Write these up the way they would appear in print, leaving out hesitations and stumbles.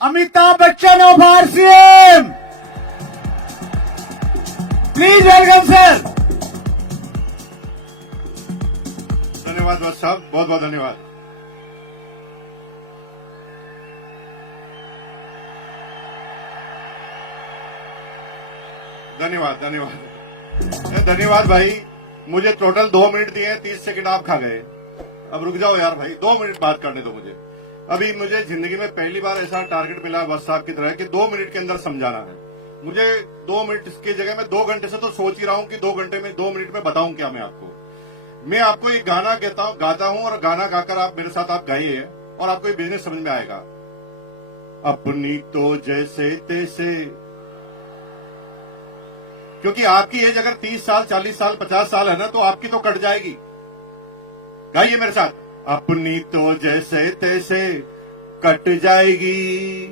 Amitabh Bachchan of RCM. Please welcome sir. धन्यवाद बस साहब, बहुत बहुत धन्यवाद। धन्यवाद भाई। मुझे टोटल 2 मिनट दिए, 30 सेकंड आप खा गए। अब रुक जाओ यार भाई, 2 मिनट बात करने दो मुझे। अभी मुझे जिंदगी में पहली बार ऐसा टारगेट मिला बस साहब की तरह कि 2 मिनट के अंदर समझाना है। मुझे 2 मिनट की जगह मैं 2 घंटे से तो सोच ही रहा हूं कि 2 घंटे में 2 मिनट में बताऊं क्या मैं आपको एक गाना गाता हूं और गाना गाकर आप मेरे साथ आप गाइए और आपको ये बिजनेस समझ में आएगा। अपनी तो जैसे तैसे, क्योंकि आपकी एज अगर 30 साल 40 साल 50 साल है ना, तो आपकी तो कट जाएगी। गाइए मेरे साथ, अपनी तो जैसे तैसे कट जाएगी,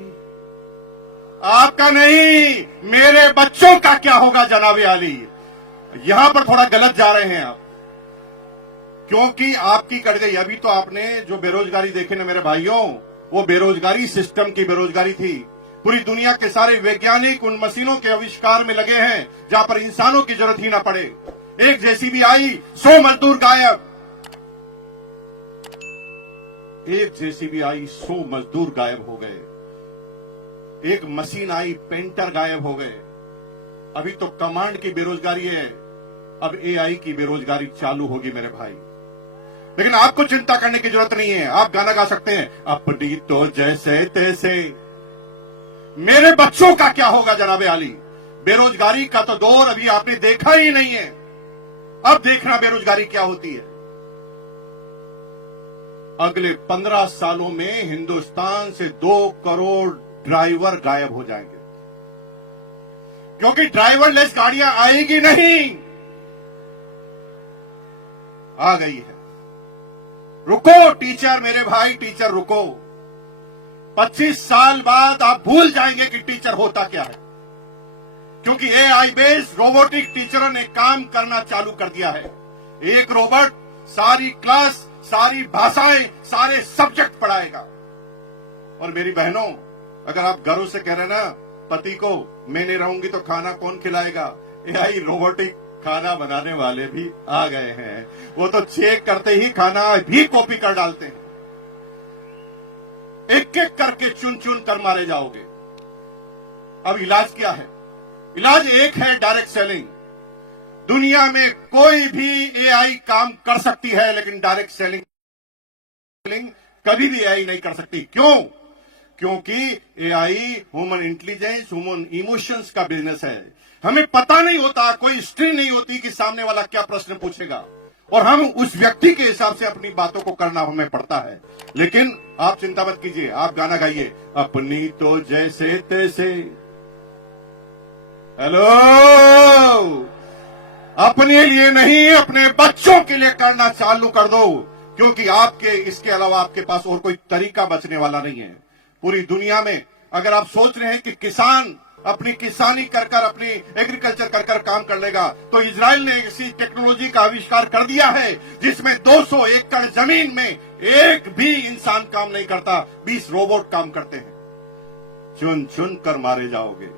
आपका नहीं मेरे बच्चों का क्या होगा जनाबे आली। यहां पर थोड़ा गलत जा रहे हैं आप, क्योंकि आपकी कट गई। अभी तो आपने जो बेरोजगारी देखी ना मेरे भाइयों, वो बेरोजगारी सिस्टम की बेरोजगारी थी। पूरी दुनिया के सारे वैज्ञानिक उन मशीनों के आविष्कार में लगे हैं जहां पर इंसानों की जरूरत ही ना पड़े। एक जेसीबी आई, 100 मजदूर गायब। एक जेसीबी आई, 100 मजदूर गायब हो गए। एक मशीन आई, पेंटर गायब हो गए। अभी तो कमांड की बेरोजगारी है, अब एआई की बेरोजगारी चालू होगी मेरे भाई। लेकिन आपको चिंता करने की जरूरत नहीं है। आप गाना गा सकते हैं, अपनी तो जैसे तैसे मेरे बच्चों का क्या होगा जनाबे आली। बेरोजगारी का तो दौर अभी आपने देखा ही नहीं है। अब देखना बेरोजगारी क्या होती है। अगले 15 सालों में हिंदुस्तान से 2 करोड़ ड्राइवर गायब हो जाएंगे, क्योंकि ड्राइवरलेस गाड़ियां आएगी नहीं। आ गई है। रुको टीचर, मेरे भाई टीचर रुको। 25 साल बाद आप भूल जाएंगे कि टीचर होता क्या है, क्योंकि एआई बेस्ड रोबोटिक टीचरों ने काम करना चालू कर दिया है। एक रोबोट सारी क्लास, सारी भाषाएं, सारे सब्जेक्ट पढ़ाएगा। और मेरी बहनों, अगर आप गर्व से कह रहे हैं ना पति को, मैं नहीं रहूंगी तो खाना कौन खिलाएगा, एआई रोबोटिक खाना बनाने वाले भी आ गए हैं। वो तो चेक करते ही खाना भी कॉपी कर डालते हैं। एक एक करके चुन चुन कर मारे जाओगे। अब इलाज क्या है? इलाज एक है, डायरेक्ट सेलिंग। दुनिया में कोई भी एआई काम कर सकती है, लेकिन डायरेक्ट सेलिंग कभी भी एआई नहीं कर सकती। क्यों? क्योंकि AI human intelligence, human emotions का बिजनेस है। हमें पता नहीं होता, कोई हिस्ट्री नहीं होती कि सामने वाला क्या प्रश्न पूछेगा, और हम उस व्यक्ति के हिसाब से अपनी बातों को करना हमें पड़ता है। लेकिन आप चिंता मत कीजिए, आप गाना गाइए, अपनी तो जैसे तैसे। हेलो, अपने लिए नहीं, अपने बच्चों के लिए करना चालू कर दो, क्योंकि आपके इसके अलावा आपके पास और कोई तरीका बचने वाला नहीं है। पूरी दुनिया में अगर आप सोच रहे हैं कि किसान अपनी किसानी कर अपनी एग्रीकल्चर कर काम कर लेगा, तो इजराइल ने इसी टेक्नोलॉजी का आविष्कार कर दिया है जिसमें 200 एकड़ जमीन में एक भी इंसान काम नहीं करता, 20 रोबोट काम करते हैं। चुन चुन कर मारे जाओगे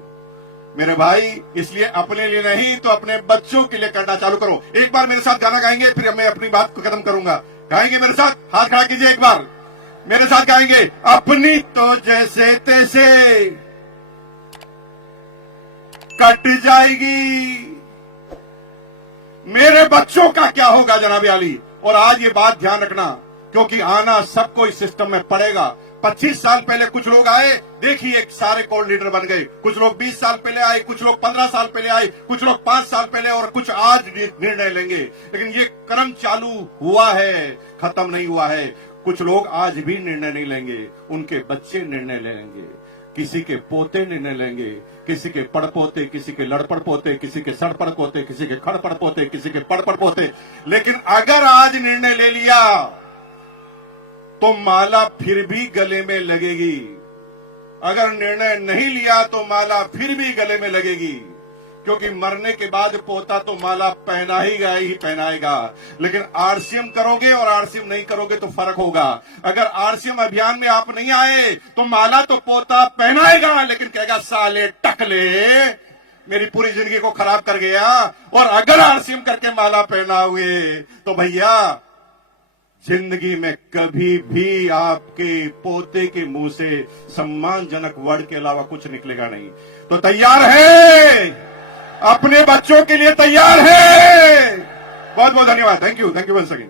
मेरे भाई। इसलिए अपने लिए नहीं तो अपने बच्चों के लिए करना चालू करो। एक बार मेरे साथ गाना गाएंगे, फिर मैं अपनी बात को खत्म करूंगा। गाएंगे मेरे साथ? हाथ खड़ा कीजिए, एक बार मेरे साथ गाएंगे, अपनी तो जैसे तैसे कट जाएगी, मेरे बच्चों का क्या होगा जनाबे आली। और आज ये बात ध्यान रखना, क्योंकि आना सबको इस सिस्टम में पड़ेगा। 25 साल पहले कुछ लोग आए, देखिए सारे कोर लीडर बन गए। कुछ लोग 20 साल पहले आए, कुछ लोग 15 साल पहले आए, कुछ लोग 5 साल पहले, और कुछ आज निर्णय लेंगे। लेकिन ये क्रम चालू हुआ है, खत्म नहीं हुआ है। कुछ लोग आज भी निर्णय नहीं लेंगे, उनके बच्चे निर्णय लेंगे, किसी के पोते निर्णय लेंगे, किसी के पड़पोते, किसी के लड़पड़ पोते, किसी के सड़पड़ पोते, किसी के खड़पड़ पोते, किसी के पड़पड़ पोते। लेकिन अगर आज निर्णय ले लिया तो माला फिर भी गले में लगेगी। अगर निर्णय नहीं लिया तो माला फिर भी गले में लगेगी। क्योंकि मरने के बाद पोता तो माला पहनाएगा, लेकिन आरसीएम करोगे और आरसीएम नहीं करोगे तो फर्क होगा। अगर आरसीएम अभियान में आप नहीं आए तो माला तो पोता पहनाएगा, लेकिन कहेगा साले टकले मेरी पूरी जिंदगी को खराब कर गया। और अगर आरसीएम करके माला पहना हुए तो भैया जिंदगी में कभी भी आपके पोते के मुंह से सम्मानजनक वर्ड के अलावा कुछ निकलेगा नहीं। तो तैयार है? अपने बच्चों के लिए तैयार है? बहुत बहुत धन्यवाद। Thank you once again.